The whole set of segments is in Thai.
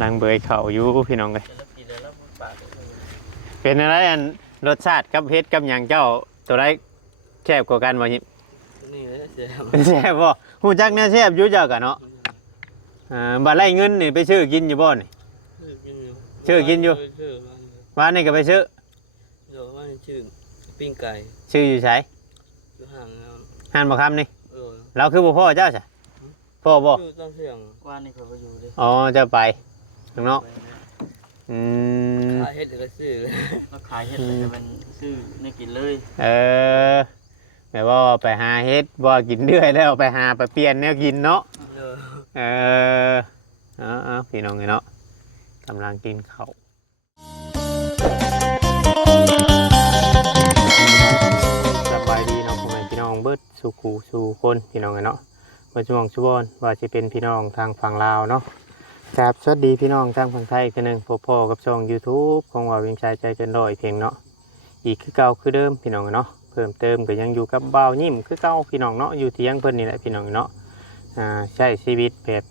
นางเบยเขาอยู่พี่น้องเลยเป็นอะไรอันรสชาติกับเฮ็ดกับหยังเจ้าตัวไรแซ่บกว่ากันบ่ยิบนี่เลยแซ่บ แซ่บบ่ฮู้จักแน่แซ่บอยู่เจ้ากันเนาะบ่ไล่เงินนี่ไปซื้อกินอยู่บ่นี่ซื้อกินอยู่ว่านี่ก็ไปซื้อเดี๋ยวว่าชื่อปิ้งไก่ซื้ออยู่ไสอยู่ห่างหันบ่คำนี่เราคือบ่พ่อเจ้าซะพ่อบ่ต้องเสียงว่านี่เขาก็อยู่ดิอ๋อเจ้าไปข้างนอกขายเฮ็ดก็ซื้อมาขายเฮ็ดแล้วมันซื้อในกินเลยแม่ว่าไปหาเฮ็ดว่ากินเรื่อยแล้วไปหาไปเปลี่ยนแนวกินเนาะพี่น้องเนาะกำลังกินข้าวสบายดีเนาะพ่อแม่พี่น้องเบิดสู่ขู่สู่คนพี่น้องเนาะมาช่วงชุบอนว่าจะเป็นพี่น้องทางฝั่งลาวเนาะครับสวัสดีพี่น้องทางฝั่งไทยกันหนึ่งพ่อกับช่อง YouTube ของว่าเวียงชายใจเกินร้อยเพียงเนาะอีกคือเก่าคือเดิมพี่น้องเนาะเพิ่มเติมก็ยังอยู่กับบ่าวยิ้มคือเก่าพี่น้องเนาะอยู่ที่ยังเพิ่นนี่แหละพี่น้องเนาะใช้ชีวิตแบบ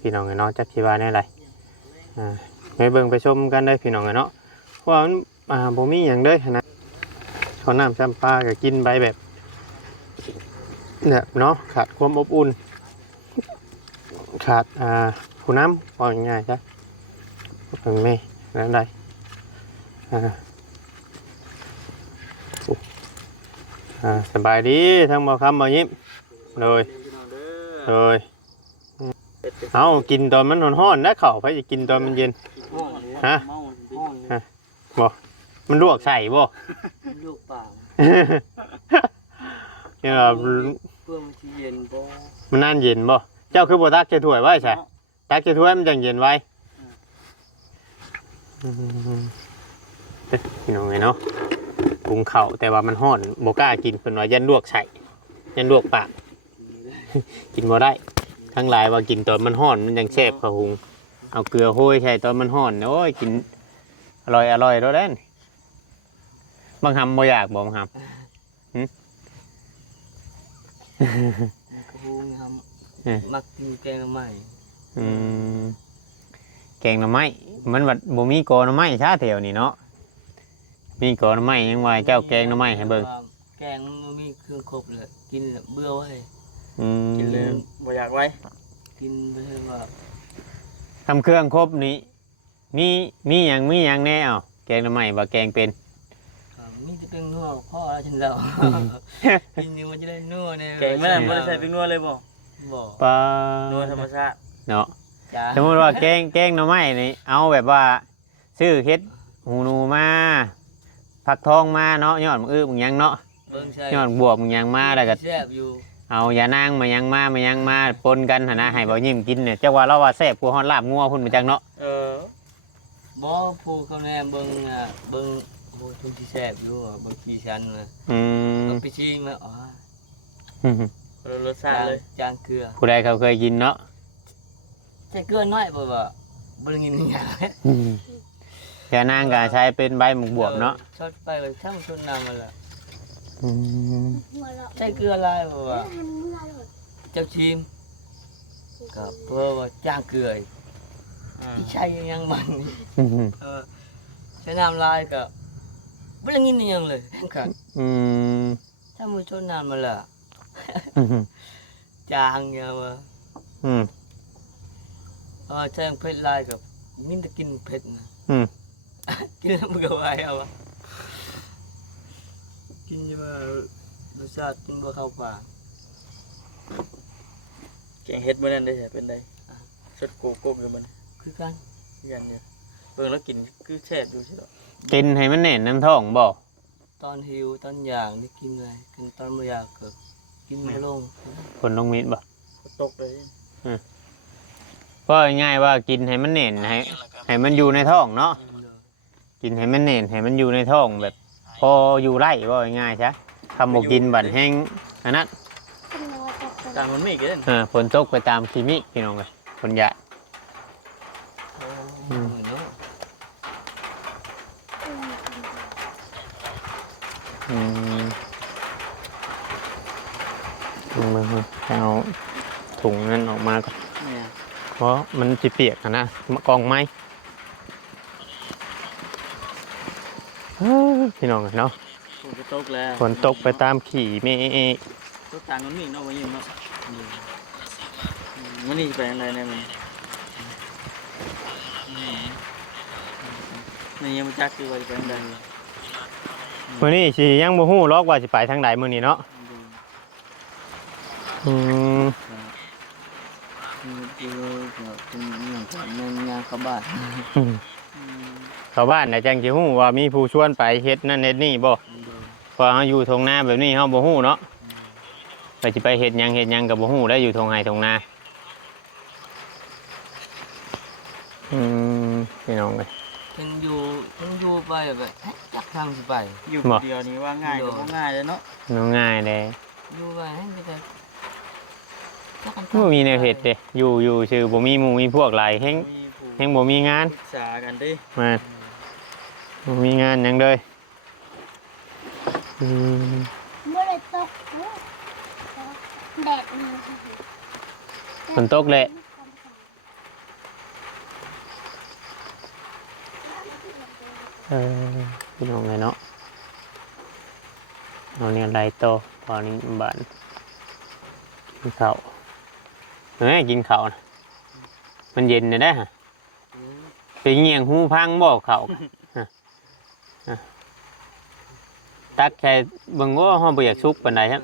พี่น้องเนาะจักสิว่าแน่ไรไปเบิ่งไปชมกันได้พี่น้องเนาะว่าบ่มีหยังเด้อนะข้าวน้ำจำปาก็กินไปแบบเนี่ยเนาะขาดความอบอุ่นขาดผู้น้ำว่าง่ายๆจ้ะเป็นแม่นั่นได้สบายดีทั้งบ่คำบ่ยิ้มเลยเอากินตอนมันร้อนๆนะข้าวไปจะกินตอนมันเย็นฮะบ่มันลวกใส่บ่ลวกปากเนี่ยเพื่อมันสิเย็นบ่มันนั่นเย็นบ่เจ้าคือบ่ตักใส่ถ้วยไว้ใช่ตักใส่ถ้วยมันจังเย็นไว้พี่น้องเนาะปรุงข้าวแต่ว่ามันร้อนบ่กล้ากินเพิ่นว่ายันลวกใส่ยันลวกปากกินบ่ได้ทั้งหลายว่ากินตอนมันร้อนมันยังแซ่บข้าวหุงเอาเกลือโห้ยใส่ตอนมันร้อนโอ้ยกินอร่อยแล้วแหละบางคำบ่อยากบ่บางคำมักกินแกงหน่อไม้แกงหน่อไม้มันว่าบ่มีกอหน่อไม้ชาแถวนี่เนาะมีกอหน่อไม้ยังว่าเจ้าแกงหน่อไม้ให้เบิ่งแกงมันมีเครื่องครบเลยกินเบื่อไว้กินเลยบ่อยากไว้กินไปเถอะว่าทำเครื่องครบนี้มีหยังแน่เอาแกงหน่อไม้บ่แกงเป็นมีจะเป็นนัวพ่อฉันแล้วกินนี่มันจะได้นัวเนี่ยแกงไม่ได้ใส่เป็นนัวเลยบ่ปลานัวธรรมชาติเนาะสมมติว่าแกงหน่อไม้นี่เอาแบบว่าซื้อเฮ็ดหูหนูมาผักทองมาเนาะยอดมึงมึงยังเนาะยอดบวบมึงยังมาแล้วก็เอายานางมายังมาปนกันนะให้บ่ยิ้มกินเนี่ยเจ้าว่าเราว่าแซ่บกว่าฮอดลาบงัวพุ่นมาจังเนาะบ่ผู้เขาแน่เบิ่งโอ้ทุกที่แซ่บอยู่เบิ่งที่ชั้นนะต้องไปชิมนะอ๋อรสชาติเลยจางเกลือผู้ใดเขาเคยกินเนาะใส่เกลือน้อยบ่บ่ได้กินอย่างยานางก็ใช้เป็นใบหมกบวบเนาะชดไปเลยช่างชนน้ำมันละใส่เกลือลายบ่เจ้าชิมกับเพื่อว่าจางเกลือที่ใช้ยังมันใช้น้ำลายกับไม่ได้ยินยังเลยครับถ้ามือชนน้ำมาละจางเงี้ยว่ะใช้เผ็ดลายกับนี่จะกินเผ็ดนะกินแล้วมันก็ไหวเอาวะกินยังว่ารสชาติกินบ่เข้าปากแกงเฮ็ดมื้อนั้นได้ใช่เป็นได้สดโกโก้กับมันคือกันเนี่ยเบิ่งแล้วกินคือแซ่บดูสิเนาะกินให้มันแน่นน้ำท้องบ่ตอนหิวตอนอยากได้กินเลยกินตอนไม่อยากก็กินไม่ลงคนลงมิดบ่ตกเลยเพราะง่ายว่ากินให้มันแน่นให้มันอยู่ในท้องเนาะกินให้มันแน่นให้มันอยู่ในท้องแบบพออยู่ไร่ว่าง่ายใช่ทำบ่กินบั่นแห้งอันนั้นตามมันมีกันฝนตกไปตามคีมิพี่น้องเลยฝนใหญ่เอา ถุงนั้นออกมาก่อน เนี่ย เพราะมันจะเปียกอะนะกองไม้พี่น้องเนาะ ฝนก็ตกแล้ว ฝนตกไปตามขี่เมฆ ตกต่างกันนี่เนาะว่ายิงเนาะวันนี้จะไปอะไรเนี่ยมันนี่ยังไม่จักคือว่าจะไปอะไร มื้อนี้สิยังบ่ฮู้หรอกว่าสิไปทางใดมื้อนี้เนาะอืม คือเป็นเรื่องของเงินงานเข้าบ้าน ชาวบ้านน่ะจังสิฮู้ว่ามีผู้ชวนไปเฮ็ดนั่นเฮ็ดนี่บ่เพอเฮาอยู่ทงนาแบบนี้เฮาบ่ฮู้เนาะว่าสิไปเฮ็ดหยังก็บ่ฮู้ได้อยู่ทงไห้ทงนาพี่น้องเอ้ย ฉันอยู่ไปแบบจักทางสิไป อยู่คนเดียวนี่ว่าง่ายก็บ่ง่ายเลยเนาะ ง่ายเลย อยู่ไปให้ไปแต่จักกัน บ่มีแนวเฮ็ดเด้อยู่ชื่อบ่มีหมู่มีพวกหลายแฮง มีผู้ แฮงบ่มีงาน ปรึกษากันดิ มาบ่มีงานหยังเลยอืม เมื่อไรตกแดดมา ฝนตกแหละพี่น้องเลยเนาะเอาเนี่ยไรโตตอนนี้บ้านกินข้าวกินข้าวนะมันเย็นเลยได้ฮะไปเงี่ยงหูพังบอกเขาตักแค่เบิ่งว่าห้องบ่อยากชุกปานใดครับ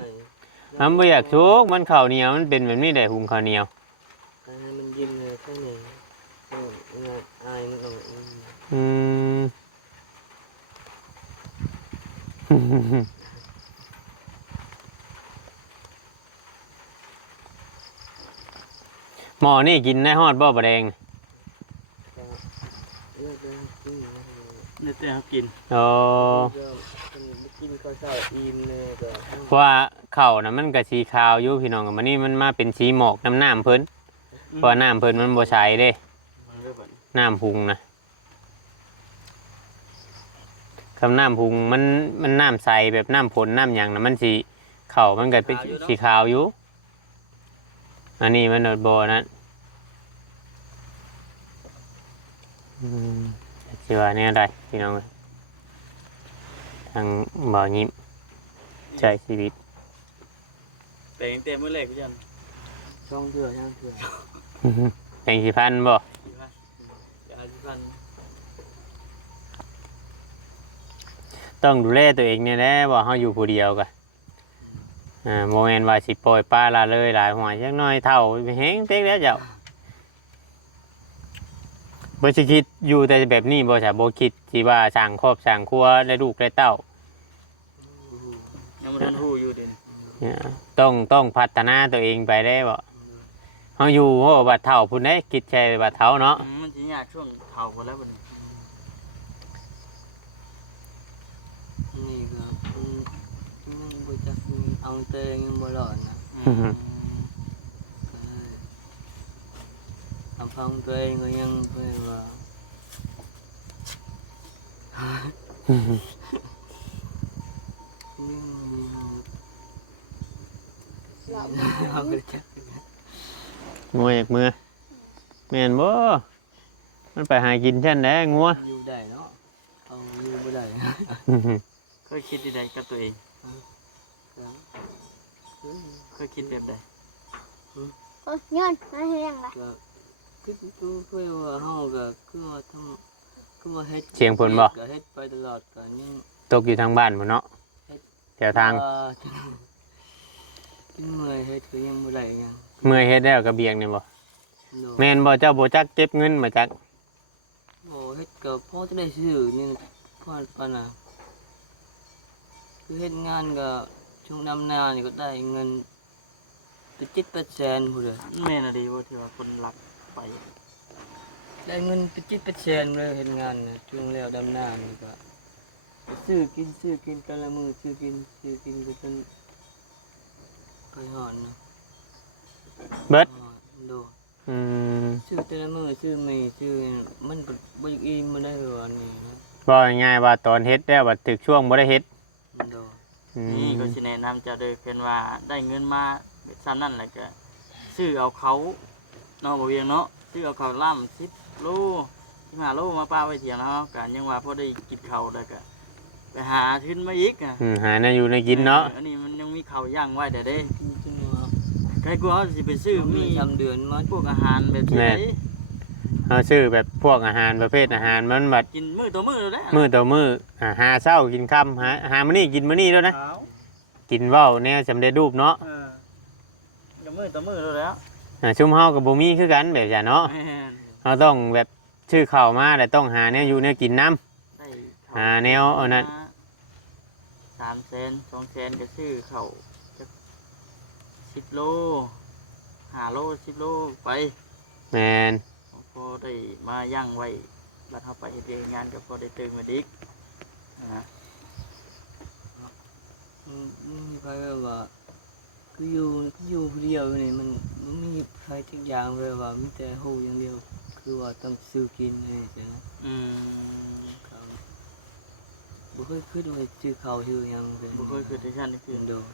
มันบ่อยากชุกมันข้าวเหนียวมันเป็นแบบนี้ได้หุงข้าวเหนียว มันยิ้มเลยข้างในอายมันออก อืม หมอนี่กินได้ฮอดบ่บะแดง นี่แต่เขากิน อ๋อ กินข้าวเช้าอิ่มเลยก็ เพราะว่าข้าวน่ะมันก็สีขาวอยู่พี่น้องมันนี่มันมาเป็นสีหมอกน้ำเพิ่นเพราะว่าน้ำเพิ่นมันบ่ใสเด้ มันเริ่มแบบ น้ำพุงนะคำน้ำพุงมันน้ำใสแบบน้ำฝนน้ำหยังนะมันสีเข่ามันก็เป็นสีขาวอยู่อันนี้มันโดดบ่อนั้นสิว่าเนี่ยได้พี่น้องทางบ่อยิ้มใจชีวิต แต่งเต็มเมื่อไหร่พี่จัน ช่องเถื่อช่องเถื่อ แตงสีพันบ่ ดีไหมจะอาชีพพัน ต้องดูแลตัวเองเนี่ยแหละว่าเขาอยู่ผู้เดียวกันโมเมนต์ว่าสิปล่อยปลาละเลยหลายหัวจักหน้อยเท่าแห้งเต็กแล้วเจ้าบ่สิคิดอยู่แต่แบบนี้บ่ใช่บ่คิดสิว่าสร้างครอบสร้างครัวได้ลูกได้เต้า ยังไม่ทันรู้อยู่ดิ เนี่ยต้องพัฒนาตัวเองไปได้บ่เฮาอยู่โหบัดเฒ่าพุ่นเด้คิดใช่บัดเฒ่าเนาะ มันจะยากช่วงเผาหมดแล้วบัดนี้ นี่ก็ยังบ่จักเอาเตยยังบ่หลอนนะทำฟังตัวเองก็ยังเพื่อว่าเอาไปจัก งัวอยากมือแม่นบ่มันไปหากินซั่นแหละงัว อยู่ได้เนาะเอาอยู่บ่ได้ เคยคิดใดๆกับตัวเองเคยคิดแบบใด โอ้ยย้อนมาเฮียงละ ก็คือเพื่อว่าเฮาก็คือว่าทำคือว่าเฮ็ด เสียงเพิ่นบ่ ก็เฮ็ดไปตลอดก็ยัง ตกอยู่ทางบ้านพุ่นเนาะแถวทาง กินเมื่อยเฮ็ดก็ยังบ่ได้หยัง เมื่อยเฮ็ดแล้วก็เบียกนี่บ่ โดน แม่นบ่เจ้าบ่จักเก็บเงินมาจัก โอ้เฮ็ดก็พอจะได้ซื้อนี่พอปานน่ะคือเฮ็ดงานก็ช่วงดำนานี่ก็ได้เงินไป7-800,000พุ่นเด้อ แม่น่ะดีว่าที่ว่าคนหลักไป ได้เงินไป7-800,000เลยเฮ็ดงานน่ะช่วงแล้วดำนานี่ก็ไปซื้อกินกันละมื้อซื้อกินก็จนไปหอนนะ เบิด โด อืม ชื่อแต่ละมือชื่อไม่ชื่อมันบ่อยากอิ่มมาได้ว่านี่นะ ว่าง่ายๆว่าตอนเฮ็ดแล้วบัดถึกช่วงบ่ได้เฮ็ด โด อื นี่ ม ก็สิแนะนำเจ้าเด้อเพิ่นว่าได้เงินมาซ้ำนั่นแหละก็ซื้อ ซื้อเอาเขาเนาะบ่เวียงเนาะซื้อเอาเขาล่ำ10 โล15 โลมาป้าไว้เถียงเนาะกันยังว่าพอได้กินเขาแล้วก็ไปหาขึ้นมาอีกอ่ะ หาแนวอยู่ในกินเนาะ อันนี้มันยังมีเขาย่างไว้เด้เด้ จริงๆว่า ใครกลัวเขาสิไปซื้อมี ทำเดือนมา พวกอาหารแบบที่ไหน เฮาซื้อแบบพวกอาหารประเภทอาหารมันบัด กินมื้อต่อมื้อแล้วนะ มื้อต่อมื้อหาเช้ากินค่ำหามื้อนี้กินมื้อนี้แล้วนะ ขาว กินเว้าแนวสำเร็จรูปเนาะ ก็มื้อต่อมื้อแล้ว ชุมเฮาก็บ่มีคือกันแบบจ้ะเนาะ แม่น เฮาต้องแบบชื่อข้าวมาแล้วต้องหาแนวอยู่แนวกินน้ำ ได้เขา หาแนวเอานั้น 300,000 200,000ก็ซื้อเขาจัก10 โล5 โล10 โลไป แม่น พอได้มาย่างไว้บัดเฮาไปเฮ็ดเวียกงานก็พอได้ตื่นมาอีกนะ มีใครว่าคืออยู่เดียวนี่มันมีใครทุกอย่างเลยว่ามีแต่หูอย่างเดียวคือว่าต้องซื้อกินเลยจ้ะ อืม ครับบ่เคยคิดว่าซื้อข้าวซื้อหยังเลย บ่เคยคิดได้ชั้นนี้คือ โดน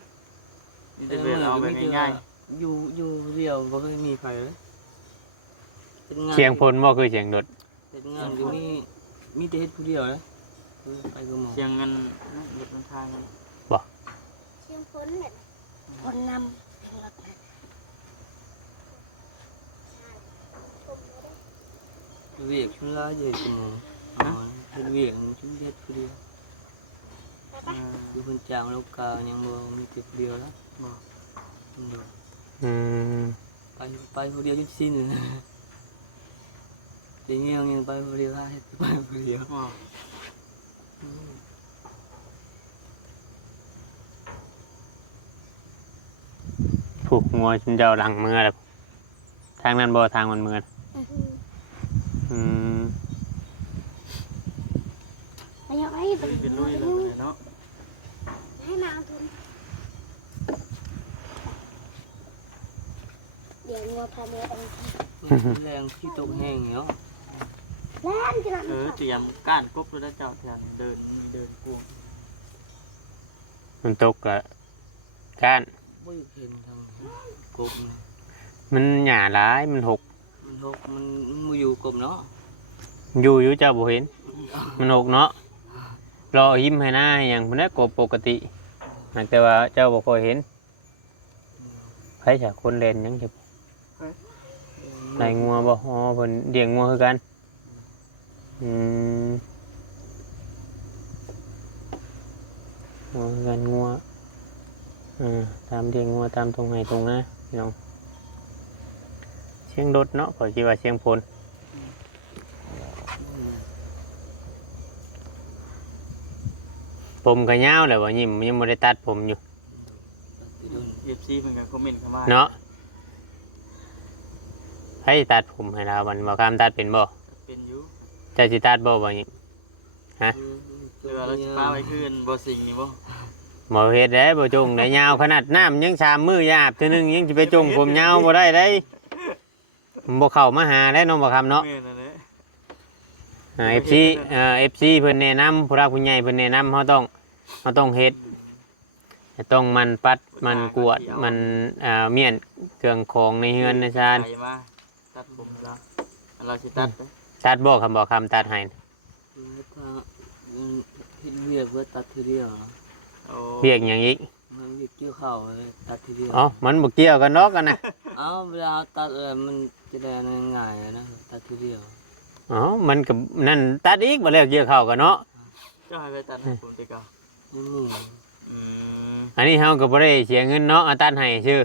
มีแต่เวลาเอาแบบง่าย อยู่เดียวบ่เคยมีใครเลยเป็นงาน เสียงพลบ่คือเสียงดด เป็นงานอยู่มีแต่เฮ็ดผู้เดียวนะไปก็หมอ ๆเสียงเงินรถนำทางกัน เชียงพ้นเนี่ยคนนำรถนะ เวียกชุนลาเยอะจังเฮ็ดเวียกชุนเฮ็ดผู้เดียวคือเพิ่นจ้างเรากายังบ่มีแต่ผู้เดียวแล้วบ่ อืม ไปผู้เดียวจนสิ้นเลยเดี๋ยวนี้ยังไปผู้เดียวเฮ็ดไปผู้เดียว อ๋อ ผูกงัวชุนเจ้าหลังมือแล้วทางนั้นบ่ทางมันมืออืม ไปยังไงไป เป็นลุยเลยเนาะ ให้มาเอาทุนเดี๋ยวงัวพาเมียไป แรงที่ตกแห้งเนาะ แล้วจะนำ เตรียมก้านกบแล้วเจ้าแทนเดินพวง มันตกกะก้าน บ่เห็นทางกบนี่ มันหญ้าหลายมันหก มันหกมันบ่อยู่กบเนาะ อยู่เจ้าบ่เห็น มันหกเนาะรอยิ้มให้หน้าอย่างมันได้กบปกติแต่ว่าเจ้าบ่ค่อยเห็นไผจะคนเล่นหยังจะได้งัวบ่อ๋อเพิ่นเลี้ยงงัวคือกันอืมงัวคือกันงัวตามเลี้ยงงัวตามตรงไหนตรงนะพี่น้องเสียงรถเนาะข้อยคิดว่าเสียงพลผมก็ยาวแหละว่ายิ้มยังบ่ได้ตัดผมอยู่ FC เพิ่นก็คอมเมนต์เข้ามา เนาะให้ตัดผมให้เรามันบ่คำตัดเป็นบ่ เป็นอยู่ เจะสิตัดบ่บ่ยิ้ม เรือเราสิพาไปคืนบ่สิงนี่บ่ บ่เฮ็ดได้บ่จงได้ยาวขนาดน้ำยัง3มื้อยาบเทื่อนึงยังสิไปจงผมยาวบ่ได้ได้บ่เข้ามาหาได้น้องบ่คำเนาะ แม่นั่นแหละ FC FC เพิ่นแนะนำผู้รักผู้ใหญ่เพิ่นแนะนำเราต้องเฮ็ดต้องมันปัดมันกวดมันเมียนเครื่องของในเฮือนในชาน ไปมาตัดผมแล้วเราสิตัดเด้อ ตัดบ่คำบ่คำตัดให้ ถ้าเฮ็ดเวียกเพื่อตัดทีเดียว โอ้ เรียกหยังอีก มันเวียกเกี่ยวข้าวเลยตัดทีเดียว อ๋อมันบ่เกี่ยวกันเนาะกันนะ เอ้าเวลาตัดมันจะได้ง่ายๆนะตัดทีเดียว อ๋อมันก็นั่นตัดอีกบ่แล้วเกี่ยวเข้ากันเนาะ เจ้าให้ไปตัดให้ผมสิเก่า นี่ อืม อันนี้เฮาก็บ่ได้เสียเงินเนาะเอาตัดให้ชื่อ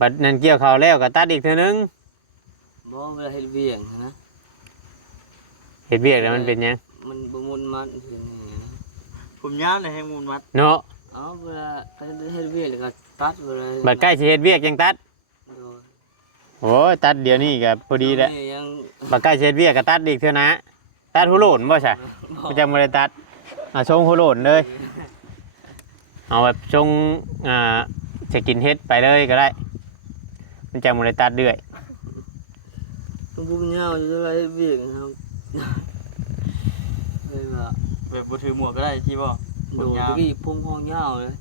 บัดนั้นเกี่ยวเข้าวแล้วก็ตัดอีกเทื่อนึง บ่เวลาเฮ็ดเวียกนะ เฮ็ดเวียกแล้วมันเป็นหยัง มันบ่มุนมันคือนี่นะ ผมยาวเลยให้มูลมัด เนาะ เอ้าเวลาเฮ็ดเวียกแล้วก็ตัดเวลา บัดใกล้สิเฮ็ดเวียกยังตัด โดย โอ้ยตัดเดี๋ยวนี้ก็พอดีแล้ว นี่ยัง บัดใกล้สิเฮ็ดเวียกก็ตัดอีกเทื่อนะตัดหัวโหลนบ่ใช่มันจะบ่ได้ตัดเอาทรงหัวโหลนเลยเอาแบบทรงจะกินเฮ็ดไปเลยก็ได้มันจะบ่ได้ตัดเรื่อย ต้องบุญยาวจะได้เฮ็ดเวียกนะครับเลยว่า แบบบ่ถือหมวกก็ได้ที่บ่ โดดตะกี้ผมห้องยาวเลย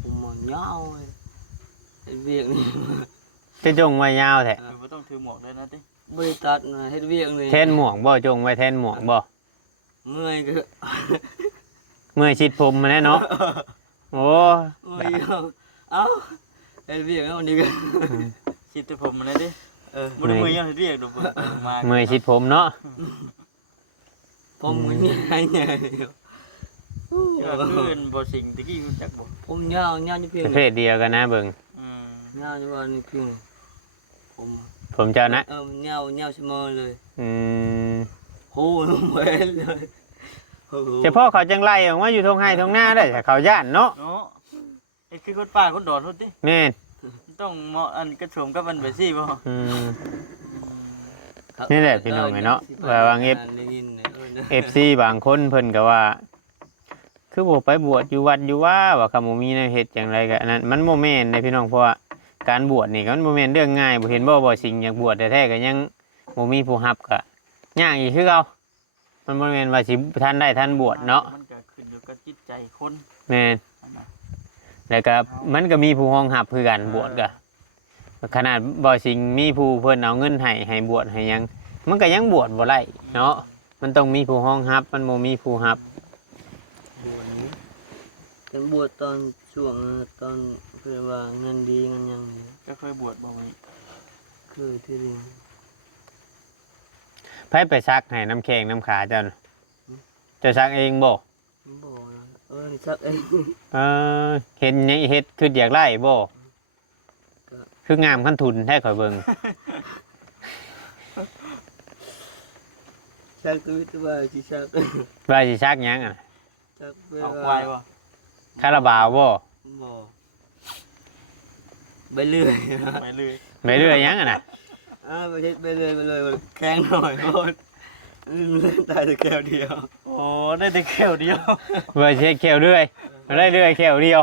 ผมหมอนยาวเลยไอ้เวียกนี่ จะจงไว้ยาวแท้ คือบ่ต้องถือหมวกด้วยนะติ บริษัทนะเฮ็ดเวียกเลย แทนหมวกบ่จงไว้แทนหมวกบ่ เมื่อยก็ เมื่อยชิดผมมาแน่เนาะโอ้ โอ้ยเอ้าเฮ็ดเวียกเอานี่ก็ คิดแต่ผมมันได้ดิ บ่ได้มือยังเรียกดอกเพิ่นมา เมื่อยชิดผมเนาะ ผมก็ง่ายๆ ก็คือบ่สิ่งตะกี้รู้จักบ่ ผมยาวอยู่เพียง ประเภทเดียวกันนะเบิ่ง อืม ยาวอยู่ว่านี่เพียงผม ผมเจ้านะ ยาวเสมอเลย อืม โหเหมือนเลยโอ้โห เฉพาะเขาจังไล่ออกมาอยู่ทงไห้ทงหน้าได้แต่เขาย่านเนาะ เนาะไอ้คือคนป่าคนดอนพุ่นติ แม่น ต้องเหมาะอันกระโฉมกับมันไปสิบ่ อืม นี่แหละพี่น้องไงเนาะว่าเอฟ ได้ยินเนี่ย FC บางคนเพิ่นก็ว่า คือบ่ไปบวชอยู่วัดอยู่ว่าคำบ่มีแนวเฮ็ดจังไดก็อันนั้นมันบ่แม่นนะพี่น้องเพราะว่าการบวชนี่ก็มันบ่แม่นเรื่องง่ายบ่เห็นบ่สิ่งอยากบวชแท้ๆก็ยังบ่มีผู้รับก็ยากอีกคือเก่ามันบ่แม่นว่าสิทันได้ทันบวชเนาะ มันก็ขึ้นอยู่กับจิตใจคน แม่นแล้วก็มันก็มีผู้รองรับคือกันบวชก็ขนาดบ่สิ่งมีผู้เพิ่นเอาเงินให้บวชให้หยังมันก็ยังบวชบ่ได้เนาะมันต้องมีผู้รองรับมันบ่มีผู้รับ เป็นบวชตอนช่วงตอนเพื่อว่าเงินดีเงินยังนี่ ก็เคยบวชบ่มี คือที่เรียน ไผไปซักให้น้ำแข็งน้ำขาเจ้าน่ะเจะซักเองบ่ บ่นะนี่ซักเอง เห็นหยังเฮ็ดคืออยากไล่บ่คืองามขั้นทุนแท้ข่อยเบิ่ง ซักตัววิตว่าสิซัก ว่าสิซักหยังอ่ะ ซักเพื่อ เอาควา ว่าย บ่ คาราบาวบ่ บ่ไปเรื่อย ไปเลย ไปเรื่อยหยังอ่ะน่ะ ไปเฮ็ดไปเลยแข็งหน่อยโคตรตายแต่แก้วเดียว โอ้ได้แต่แค่วเดียว ว่าสิเฮ็ดแขวเรื่อยได้เรื่อยแขวเดียว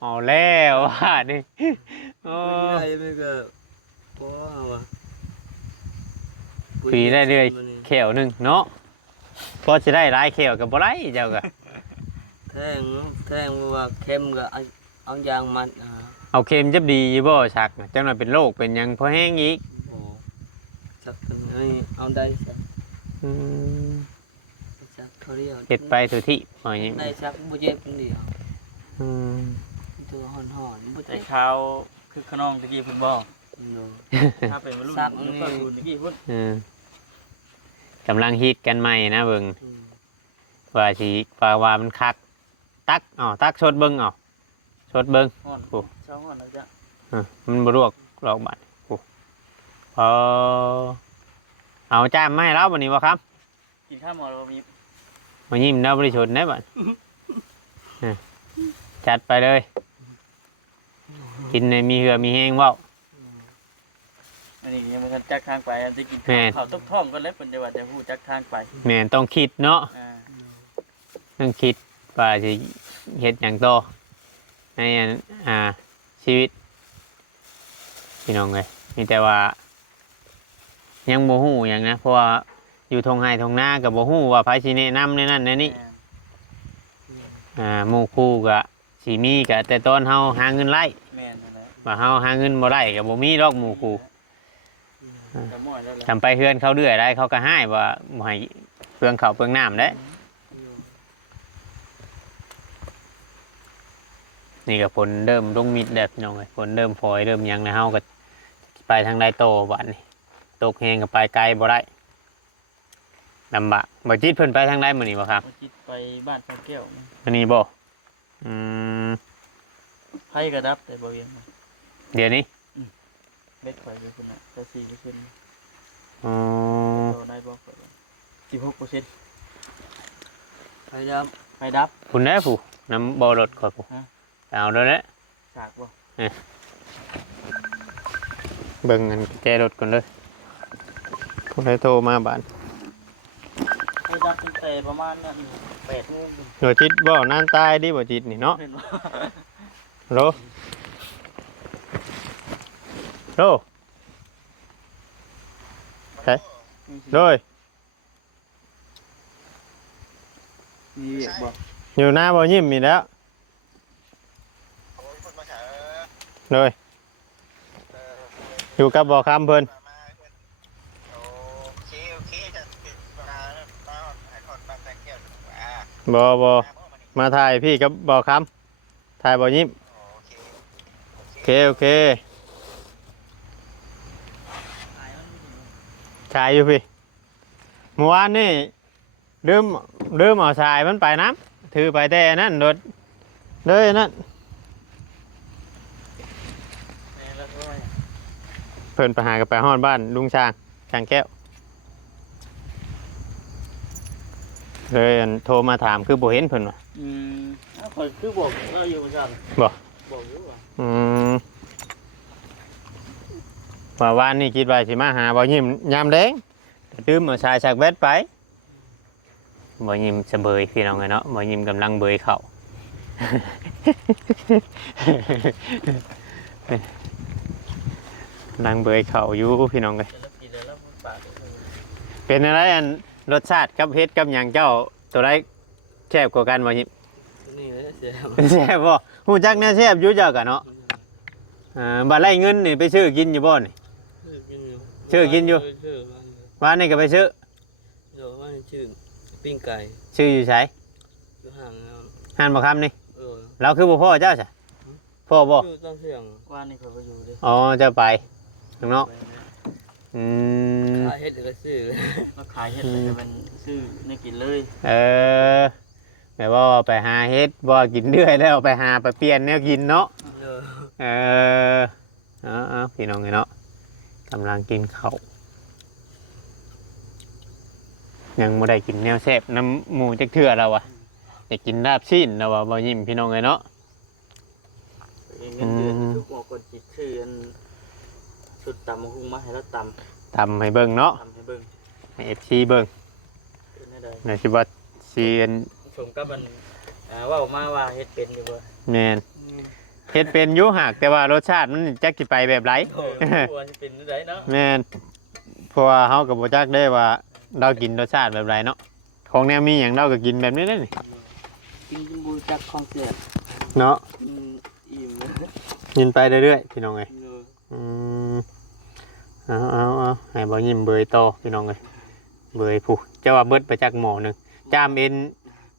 เอาแล้วว่าดิโอ้ ไม่ได้ไม่ก็บ่ว่า ปีได้เรื่อยแขวหนึงเนาะพอสิได้หลายแขวก็บ่ไล่เจ้าก็ แทงว่าเค็มก็เอายางมัดเอาเข็มจับดีอยู่บ่ซักน่ะจังว่าเป็นโรคเป็นหยังพอแห้งอีก บ่ซักตัวนี้เอาได้ซัก อืม ซักเขาเดียว เฮ็ดไปทุกที่ว่าหยัง ได้ซักบ่เจ็บคนเดียว อืม ตัวห่อนๆบ่ แต่ เจ็บ ขาวคือขนองตะกี้เพิ่นบ่ โน ถ้าเป็นวัยรุ่น ซัก มันก็รุ่นตะกี้พุ่น อืมกำลังฮิตกันใหม่นะเบิ่งว่าสิว่ามันคักตักชดเบิ่งชดเบิ่ง ฮ้อน โอ้ เช้าฮ้อนแล้วจ้ะ มันบ่ลวกหรอกบัดโอ้เอาจ้ามมาให้เราบัดนี้บ่ครับ กินข้าวหมอเรามี มายิ้มเราบ่ได้ชดได้บัดจัดไปเลย กินในมีเหือมีแห้งเว้า อันนี้ยังบ่ทันจักทางไปอันที่กิน แม่น ข้าวตกท้องก็แล้วเพิ่นจะว่าจะฮู้จักทางไป แม่นต้องคิดเนาะ ต้องคิดว่าสิเฮ็ดหยังต่อในชีวิตพี่น้องเอ้ยมีแต่ว่า ยังบ่ฮู้หยังนะเพราะว่าอยู่ทงไห้ทงนาก็บ่ฮู้ว่าไผสิแนะนำในนั้นในนี้หมู่คู่ก็สิมีก็แต่ตอนเฮาหาเงินไล่ แม่นนั่นแหละ ว่าเฮาหาเงินบ่ได้ก็บ่มีดอกหมู่คู่ จะม่อยแล้วล่ะ ทำไปเฮือนเขาเดือยได้เขาก็ให้ว่าบ่ให้เปลืองข้าวเปลืองน้ำเด้นี่ก็ฝนเริ่มลงมิดแล้วพี่น้องเอ้ยฝนเริ่มฝอยเริ่มหยังแล้วเฮาก็ไปทางใดโตบัดนี้ตกแฮงก็ไปไกลบ่ได้ลำบากบ่จิตเพิ่นไปทางใดมื้อนี้บ่ครับ เมื่อกี้ไปบ้านพระแก้ว มื้อนี้บ่อืม ไผกระดับแต่บ่เวียน เดี๋ยวนี้ เม็ดข่อยไปพุ่นน่ะแต่4% อ๋อ โตได้บ่ข่อย16% ไปดับ ไฟดับ คุณแน่ผู้น้ำบ่รถข่อยผู้ ฮะ เอาแล้วแหละ ฉากบ่ เบิ่งกันแจรถก่อนเลยผู้ใดโทรมาบ้าน ไฟดับตั้งแต่ประมาณนั้น8 โมง บ่จิตบ่นานตายดิบ่จิตนี่เนาะ เห็นบ่ โลโลใช่โดย มีเวียกบ่ อยู่หน้าบ่ยิ้มมีแล้วโดย อยู่กับบ่อคำเพิ่น โอเคโอเคจะติดมาให้คนมาแต่งเกี่ยวบ่มาถ่ายพี่กับบ่อคำถ่ายบ่อยิ้ม โอเค โอเคขายอยู่พี่เมื่อวานนี่ลืมเอาสายมันไปน้ำถือไปแต่นั่นรถเลยนั่นเพิ่นไปหากับไปฮอดบ้านลุงช้างแก้วเลยอันโทรมาถามคือบ่เห็นเพิ่นว่ะ คอยคือบอกเราอยู่ประจำ บ่ บอกอยู่ว่า ว่าวานนี่คิดว่าสิมาหาบ่ยิ้มยามแดงแต่ลืมเอาสายจากแบตไปบ่ยิ้มจะเบยพี่น้องเนาะบ่ยิ้มกำลังเบยเข้า นางเบยเข่าอยู่พี่น้องเลย จะรับกินแล้วปาก เป็นอะไรอันรสชาติกับเฮ็ดกับอย่างเจ้าตัวไรแซ่บกว่ากันบ่ยิบ นี่เลยเสีย แซ่บบ่ฮู้จักแนวแซ่บอยู่เจ้ากันเนาะบัดไล่เงินนี่ไปซื้อกินอยู่บ่นี่ซื้อกินอยู่บ้านนี่ก็ไปซื้อ เดี๋ยวว่าชื่อปิ้งไก่ ซื้ออยู่ไส อยู่ห่าง หันบ่คำนี่ อ เราคือบ่พ่อเจ้าซะพ่อบ่ ชื่อต้องเสียง ว่านี่เขาก็อยู่ดิ อ๋อเจะไปข้างนอกอืม ขายเฮ็ดหรือก็ซื้อ มาขายเห็ดเลยจะเป็นซื้อในกินเลย แบบว่าไปหาเฮ็ดบ่กินเรื่อยแล้วไปหาไปเปลี่ยนแนวกินเนาะ เออ เอาพี่น้องไงเนาะกำลังกินข้าวยังไม่ได้กินแนวแซ่บน้ำหมูจักเทื่อเราอะอยากกินลาบชิ้นเราอะบ่ยิ้มพี่น้องไงเนาะ เงินเดือนทุกหัวคนจิตชื่ออันสุดต่ำมาหุ้งมาให้เราต่ ทำให้เบิ่งเนาะ ำทำให้เบิ่ง ให้ FC เบิ่ง เป็นได้ เดี๋ยวสิว่าสิอัน สมกับมันว่าออกมาว่าเฮ็ดเป็นอยู่บ่ แม่นเฮ็ดเป็นอยู่หักแต่ว่ารสชาติมันจักสิไปแบบไร โอ้ควรจะเป็นได้เนาะ แม่นเพราะว่าเฮาก็บ่จักได้ว่าเรากินรสชาติแบบไรเนาะของแนวมีหยังเราก็กินแบบนี้ได้นี่ กินจนบูจักของเสีย เนาะ อิ่ม กินไปเรื่อยๆพี่น้องเอ้ย อืมเอาให้บ่ยิ้มเบยโตอพี่น้องเลยเบยผู้เจ้าว่าเบิดไปจากหมอหนึ่งจามเอ็น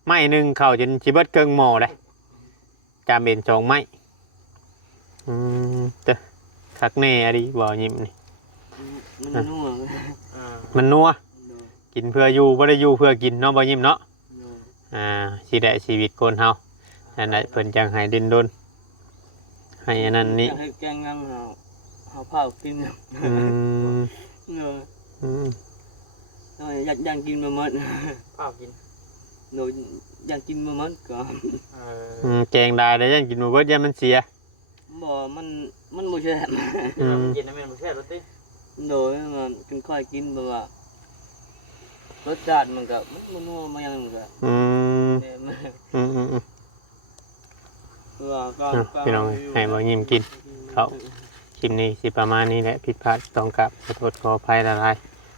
ไม้หนึ่งเข้าจนชิเบิดเกิงหมอเลยจามเอ็น2 ไม้เจ้าคักแน่อะดิบ่ยิ้มนี่ มันนัว มันนัวกินเพื่ออยู่บ่ได้อยู่เพื่อกินเนาะบ่ยิ้มเนาะสิได้ชีวิตคนเฮานั่นแหละเพิ่นจังให้ดินดนให้อันนั้นนี่ ให้แกงงังเฮาเผากิน อืม เนาะ อืม อยากกินมาหมด ข้าวกิน หนูอยากกินมาหมดก็ แกงได้แล้วยังกินบ่เบิดยันมันเสีย บ่มันบ่แซ่บ กินน้ำมันแค่รสติ โดยมันเป็นค่อยกินแบบว่ารสชาติมันก็มันนัวมาอย่างนึงก็ อืม แต่มัน อืม ว่าก็ พี่น้องให้บ่ยิ้มกินเขาคลิปนี้สิประมาณนี้แหละผิดพลาดต้องกลับขอโทษขออภัยละลาย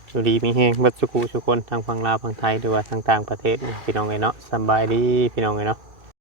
อยู่ดีมีแห้งเบัดสุขุสุคนทางฝั่งลาวฝั่งไทยหรือว่าทางต่างประเทศพี่น้องไงเนาะสบายดีพี่น้องไงเนาะ